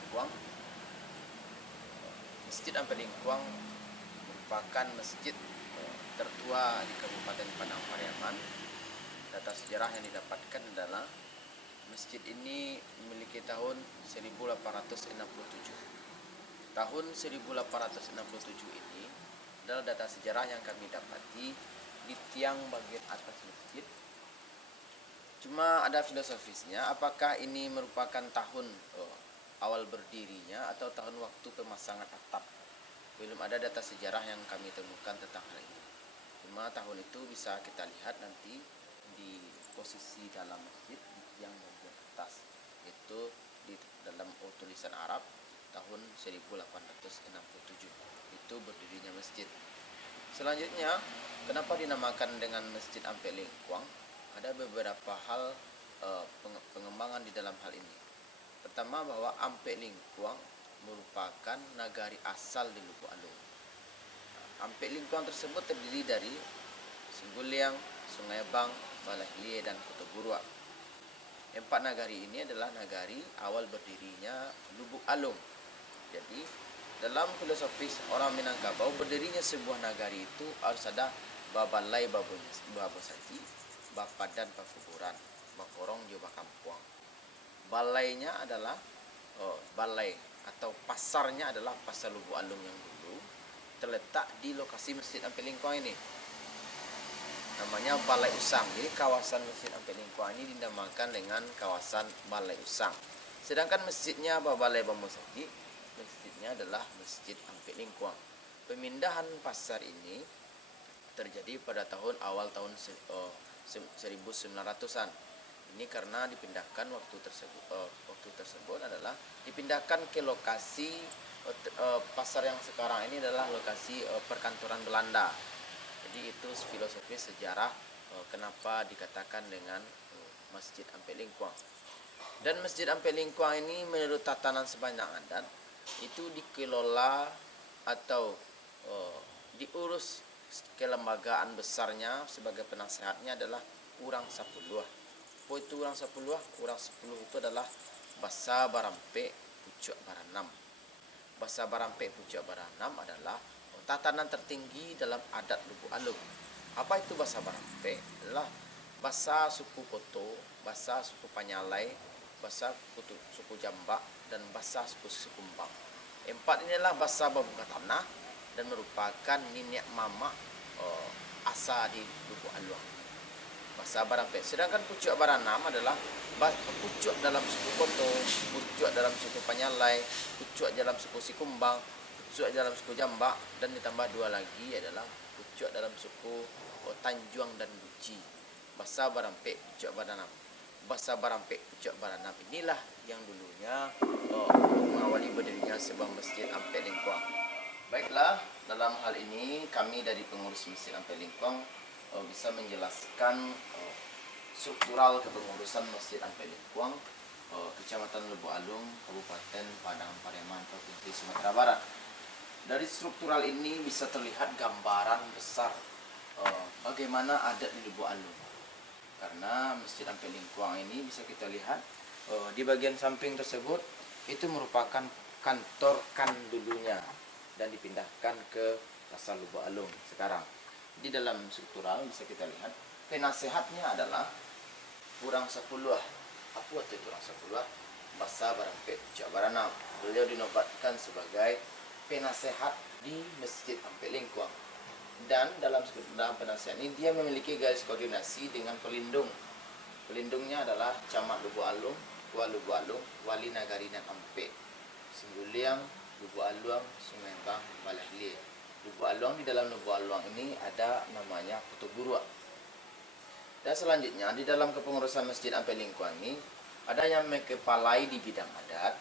Lingkuang. Masjid Ampel Lingkuang merupakan masjid tertua di Kabupaten Padang Pariaman. Data sejarah yang didapatkan adalah masjid ini memiliki tahun 1867. Tahun 1867 ini adalah data sejarah yang kami dapati di tiang bagian atas masjid. Cuma ada filosofisnya, apakah ini merupakan tahun awal berdirinya atau tahun waktu pemasangan atap. Belum ada data sejarah yang kami temukan tentang hal ini. Cuma tahun itu bisa kita lihat nanti di posisi dalam masjid di tiang bagian atas, itu di dalam tulisan Arab tahun 1867 itu berdirinya masjid. Selanjutnya, kenapa dinamakan dengan Masjid Ampel Lingkuang? Ada beberapa hal pengembangan di dalam hal ini. Pertama, bahwa Ampel Lingkuang merupakan nagari asal di Lubuk Alung. Ampel Lingkuang tersebut terdiri dari Singguliang, Sungai Bang, Balahlie, dan Kota Burua. 4 nagari ini adalah nagari awal berdirinya Lubuk Alung. Jadi dalam filosofis orang Minangkabau, berdirinya sebuah nagari itu harus ada babalai babosati, bapadan pakuburan, bakorong juga kampuang. Balainya adalah balai atau pasarnya adalah pasar Lubuk Alung yang dulu terletak di lokasi Masjid Ampel Lingkuang ini. Namanya Balai Usang. Jadi kawasan Masjid Ampel Lingkuang ini dinamakan dengan kawasan Balai Usang. Sedangkan masjidnya Babalai Babosati, masjidnya adalah Masjid Ampel Lingkuang. Pemindahan pasar ini terjadi pada awal tahun 1900-an. Ini karena dipindahkan waktu tersebut adalah dipindahkan ke lokasi pasar yang sekarang ini adalah lokasi perkantoran Belanda. Jadi itu filosofi sejarah kenapa dikatakan dengan Masjid Ampel Lingkuang. Dan Masjid Ampel Lingkuang ini menurut tatanan Sebanyak Adat itu dikelola atau diurus kelembagaan besarnya sebagai penasehatnya adalah Urang Sapuluh. Apa itu Urang Sapuluh? Urang 10 itu adalah Basa Barampe Pucuk Baranam. Basa Barampe Pucuk Baranam adalah tatanan tertinggi dalam adat Lubuk Alung. Apa itu Basa Barampe? Adalah bahasa suku Koto, bahasa suku Panyalai, bahasa suku Jambak, dan bahasa suku Sikumbang. 4 inilah bahasa Babuka Tanah dan merupakan nenek mama asa di Lubuk Alung. Bahasa Barampe. Sedangkan Pucuk Baranam adalah pucuk dalam suku Koto, pucuk dalam suku Panyalai, pucuk dalam suku Sikumbang, pucuk dalam suku Jambak, dan ditambah 2 lagi adalah pucuk dalam suku Tanjuang dan Guci. Bahasa Barampe Pucuk Baranam. Bahasa Barampe Pucuk Baranam inilah yang dulunya mengawali berdirinya sebuah Masjid Ampel Lingkuang. Baiklah, dalam hal ini kami dari pengurus Masjid Ampel Lingkuang bisa menjelaskan struktural kepengurusan Masjid Ampel Lingkuang, Kecamatan Lubuk Alung, Kabupaten Padang Pariaman, Provinsi Sumatera Barat. Dari struktural ini bisa terlihat gambaran besar bagaimana adat di Lubuk Alung. Karena Masjid Ampel Lingkuang ini bisa kita lihat di bagian samping tersebut itu merupakan kantor dulunya dan dipindahkan ke Pasar Lubuk Alung sekarang. Di dalam struktural bisa kita lihat penasehatnya adalah Urang Sapuluh. Apa itu Urang Sapuluh? Basa Barampe Pucuk Baranam. Beliau dinobatkan sebagai penasehat di Masjid Ampel Lingkuang. Dan dalam penasehat ini dia memiliki garis koordinasi dengan pelindung. Pelindungnya adalah Camat Lubuk Alung, Tua Lubuk Alung, Wali Nagari dan Ampel, Singguliang, Lubuk Alung, Sungai Bang, Balahlie. Lubuk Alung, di dalam Lubuk Alung ini ada namanya Kota Burua. Dan selanjutnya di dalam kepengurusan Masjid Ampel Lingkuang ini ada yang mengepalai di bidang adat,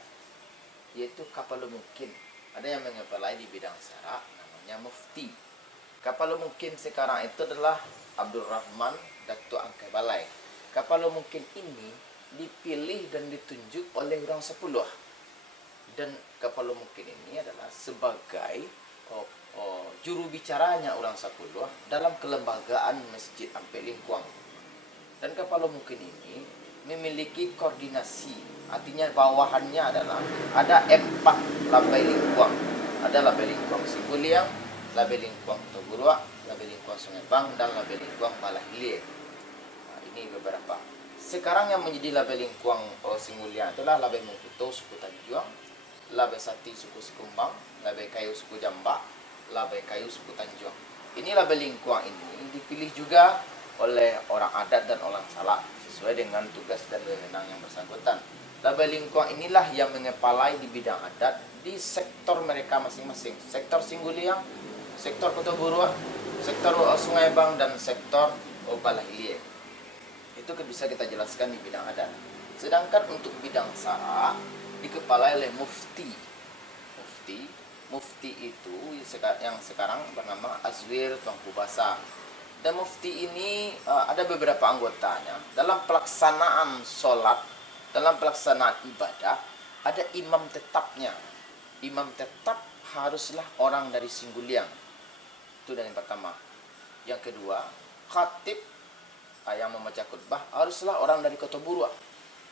yaitu Kapalumukin. Ada yang mengepalai di bidang syarak, namanya Mufti. Kapalumukin sekarang itu adalah Abdul Rahman Datuk Angkai Balai. Kapalumukin ini dipilih dan ditunjuk oleh Urang Sapuluh. Dan Kapalumukin ini adalah sebagai juru bicaranya Urang Sapuluh dalam kelembagaan Masjid Ampel Lingkuang. Dan Kapalumukin ini memiliki koordinasi artinya bawahannya adalah ada 4 Labai Lingkuang. Ada Labai Lingkuang Singguliang, Labai Lingkuang Toburuak, Labai Lingkuang Sungai Bang, dan Labai Lingkuang Balahilir. Nah, ini beberapa. Sekarang yang menjadi Labai Lingkuang Singguliang itulah Labai Mungkuto suku Tanjuang, Labai Sati suku Sikumbang, Labai Kayu suku Jambak, Labai Kayu suku Tanjuang. Ini Labai Lingkuang ini dipilih juga oleh orang adat dan orang Salak sesuai dengan tugas dan wewenang yang bersangkutan. Labai Lingkuang inilah yang mengepalai di bidang adat di sektor mereka masing-masing. Sektor Singguliang, sektor Kota Buruak, sektor Sungai Bang, dan sektor Balahilir. Itu bisa kita jelaskan di bidang adat. Sedangkan untuk bidang sara dikepalai oleh mufti. Mufti itu yang sekarang bernama Azwir Tuanku Basa. Dan mufti ini ada beberapa anggotanya. Dalam pelaksanaan sholat, dalam pelaksanaan ibadah, ada imam tetapnya. Imam tetap haruslah orang dari Singguliang. Itu yang pertama. Yang kedua, khatib yang membaca khutbah haruslah orang dari Kota Buruak.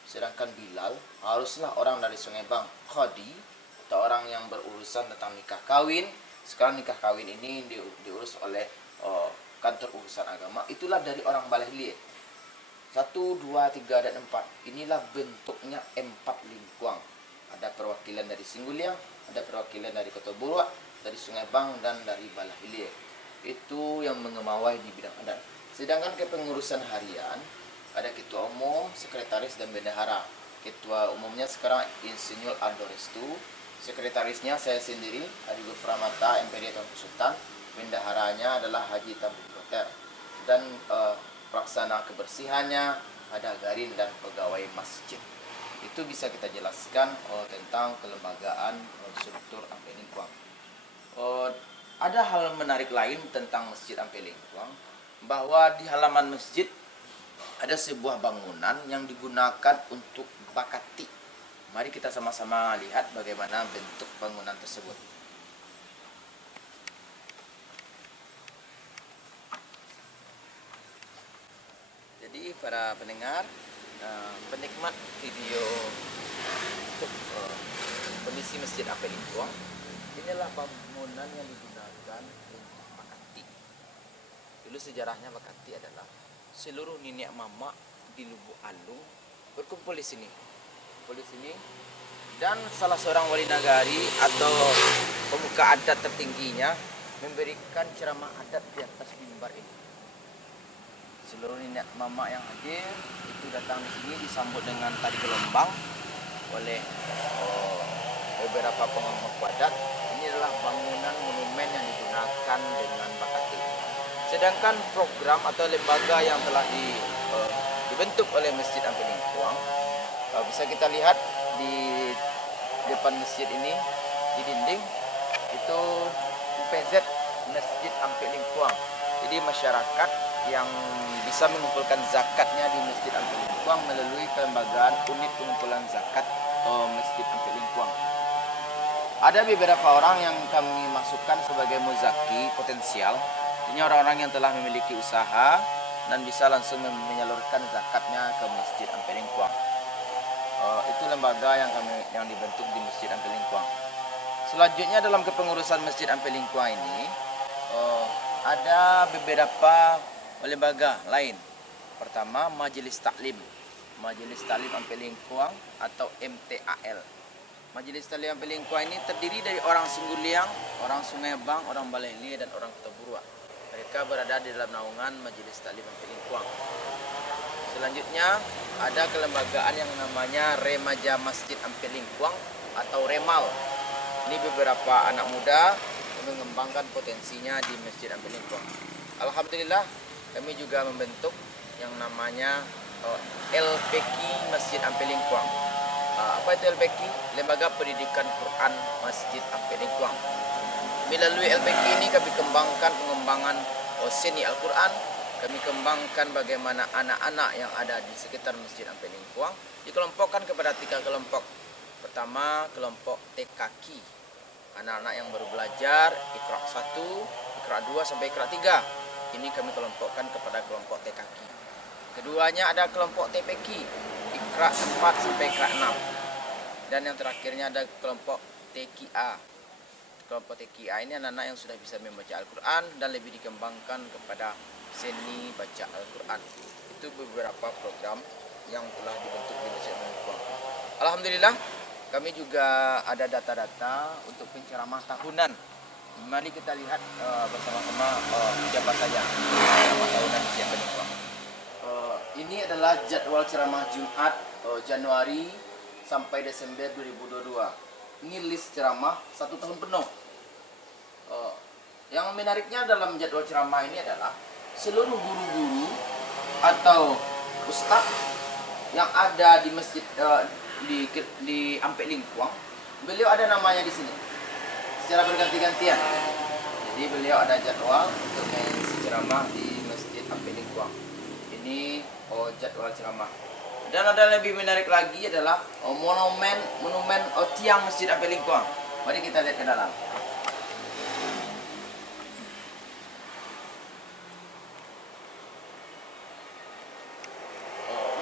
Sedangkan Bilal haruslah orang dari Sungai Bang. Qadi atau orang yang berurusan tentang nikah kawin. Sekarang nikah kawin ini diurus oleh kantor urusan agama. Itulah dari orang Balahilir. 1, 2, 3, dan 4. Inilah bentuknya 4 lingkuang. Ada perwakilan dari Singguliang, ada perwakilan dari Kota Buruak, dari Sungai Bang, dan dari Balahilir. Itu yang mengemawai di bidang adat. Sedangkan kepengurusan harian ada ketua umum, sekretaris, dan bendahara. Ketua umumnya sekarang Insinyur Aldo Restu, sekretarisnya saya sendiri Adi Guframata MPD Tuanku Sultan, bendaharanya adalah Haji Tambun Koter, dan pelaksana kebersihannya ada Garin dan pegawai masjid. Itu bisa kita jelaskan tentang kelembagaan struktur Ampel Lingkuang. Ada hal menarik lain tentang Masjid Ampel Lingkuang, bahwa di halaman masjid ada sebuah bangunan yang digunakan untuk bakati. Mari kita sama-sama lihat bagaimana bentuk bangunan tersebut. Jadi para pendengar, penikmat video kondisi Masjid Ampel Lingkuang, inilah bangunan yang digunakan untuk bakati. Dulu sejarahnya bakati adalah seluruh nenek mama di Lubuk Alung berkumpul di sini. Dan salah seorang wali nagari atau pemuka adat tertingginya memberikan ceramah adat di atas mimbar ini. Seluruh nenek mama yang hadir itu datang di sini disambut dengan tari gelombang oleh beberapa pemangku adat. Ini adalah bangunan monumen yang digunakan dengan bakati. Sedangkan program atau lembaga yang telah dibentuk oleh Masjid Ampel Lingkuang, bisa kita lihat di depan masjid ini, di dinding itu UPZ Masjid Ampel Lingkuang. Jadi masyarakat yang bisa mengumpulkan zakatnya di Masjid Ampel Lingkuang melalui kelembagaan unit pengumpulan zakat Masjid Ampel Lingkuang. Ada beberapa orang yang kami masukkan sebagai muzaki potensial. Ini orang-orang yang telah memiliki usaha dan bisa langsung menyalurkan zakatnya ke Masjid Ampel Lingkuang. Itu lembaga yang dibentuk di Masjid Ampel Lingkuang. Selanjutnya dalam kepengurusan Masjid Ampel Lingkuang ini ada beberapa lembaga lain. Pertama, Majelis Taklim Ampel Lingkuang atau MTAL. Majelis Taklim Ampel Lingkuang ini terdiri dari orang Singguliang, orang Sungai Bang, orang Balahilir, dan orang Kota Buruak. Mereka berada di dalam naungan Majelis Taklim Ampel Lingkuang. Selanjutnya ada kelembagaan yang namanya Remaja Masjid Ampel Lingkuang atau Remal. Ini beberapa anak muda yang mengembangkan potensinya di Masjid Ampel Lingkuang. Alhamdulillah kami juga membentuk yang namanya LPQ Masjid Ampel Lingkuang. Apa itu LPQ? Lembaga Pendidikan Quran Masjid Ampel Lingkuang. Melalui LPQ ini kami kembangkan pengembangan seni Al-Quran. Kami kembangkan bagaimana anak-anak yang ada di sekitar Masjid Ampel Lingkuang dikelompokkan kepada 3 kelompok. Pertama, kelompok TKQ, anak-anak yang baru belajar Iqra 1, Iqra 2 sampai Iqra 3. Ini kami kelompokkan kepada kelompok TKQ. Keduanya ada kelompok TPQ, kelas 4 sampai kelas 6. Dan yang terakhirnya ada kelompok TQA. Kelompok TQA ini anak-anak yang sudah bisa membaca Al-Quran dan lebih dikembangkan kepada seni baca Al-Quran. Itu beberapa program yang telah dibentuk di Masjid Al-Quran. Alhamdulillah, kami juga ada data-data untuk penceramah tahunan. Mari kita lihat bersama-sama siapa saja ceramah tahunan Masjid Al-Quran. Ini adalah jadwal ceramah Jumat Januari sampai Desember 2022. Ini list ceramah 1 tahun penuh. Yang menariknya dalam jadwal ceramah ini adalah seluruh guru-guru atau ustadz yang ada di masjid di Ampek Lingkuang, beliau ada namanya di sini secara berganti-gantian. Jadi beliau ada jadwal untuk mengisi ceramah di masjid Ampek Lingkuang. Ini jadwal ceramah. Dan ada lebih menarik lagi adalah monumen tiang Masjid Ampek Lingkuang. Mari kita lihat ke dalam.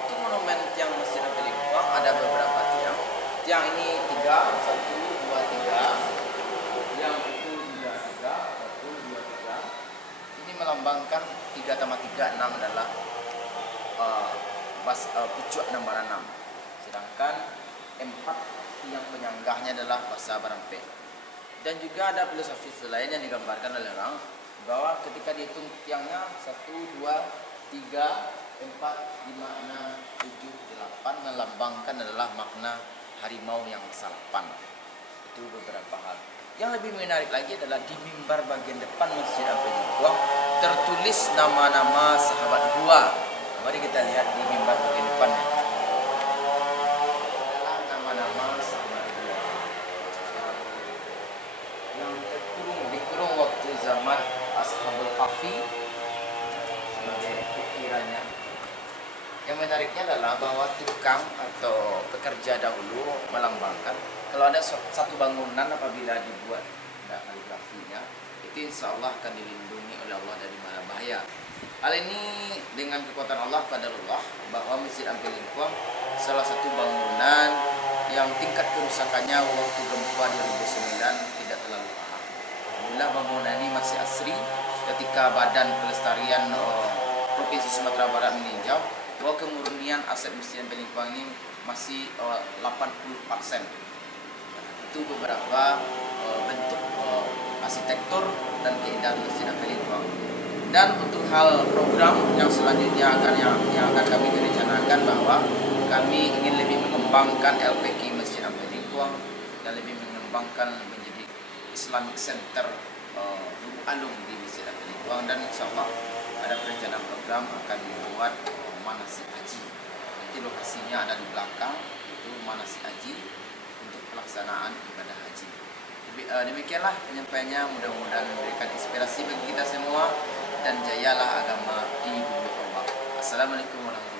Untuk monumen tiang Masjid Ampek Lingkuang ada beberapa tiang. Tiang ini 3, 1, 2, 3. Yang itu juga 3, 1, 2, 3. Ini melambangkan 3 tambah 3, 6 adalah pucuk nomor 6. Sedangkan 4 yang penyanggahnya adalah bahasa Barampek. Dan juga ada filosofi lain yang digambarkan oleh orang bahwa ketika dihitung tiangnya 1, 2, 3, 4, 5, 6, 7, 8 melambangkan adalah makna harimau yang ke-8. Itu beberapa hal. Yang lebih menarik lagi adalah di mimbar bagian depan Masjid Ampek Lingkuang tertulis nama-nama sahabat gua. Mari kita lihat di mimbar bagian depannya. Nama-nama sahabat gua yang dikurung waktu zaman Ashabul Kahfi sebagai pikirannya. Yang menariknya adalah bahwa tukang atau pekerja dahulu melambangkan kalau ada satu bangunan apabila dibuat ada kaligrafinya, itu insya Allah akan dilindungi oleh Allah dari mara bahaya. Hal ini dengan kekuatan Allah qadarullah bahwa Masjid Ampek Lingkuang salah satu bangunan yang tingkat kerusakannya waktu gempa 2009 tidak terlalu parah. Alhamdulillah bangunan ini masih asri. Ketika Badan Pelestarian Provinsi Sumatera Barat meninjau bahwa kemurnian aset Masjid Ampek Lingkuang ini masih 80%. Itu beberapa bentuk arsitektur dan keindahan Masjid Ampek Lingkuang. Dan untuk hal program yang selanjutnya yang akan kami rencanakan bahwa kami ingin lebih mengembangkan LPK Masjid Ampek Lingkuang dan lebih mengembangkan menjadi Islamic Center Lubuk Alung di Masjid Ampek Lingkuang, dan insya Allah ada perencanaan program akan membuat manasik haji. Nanti lokasinya ada di belakang, itu manasik haji untuk pelaksanaan ibadah haji. Demikianlah penyampaiannya, mudah-mudahan memberikan inspirasi bagi kita semua dan jayalah agama di bumi Allah. Assalamualaikum warahmatullahi wabarakatuh.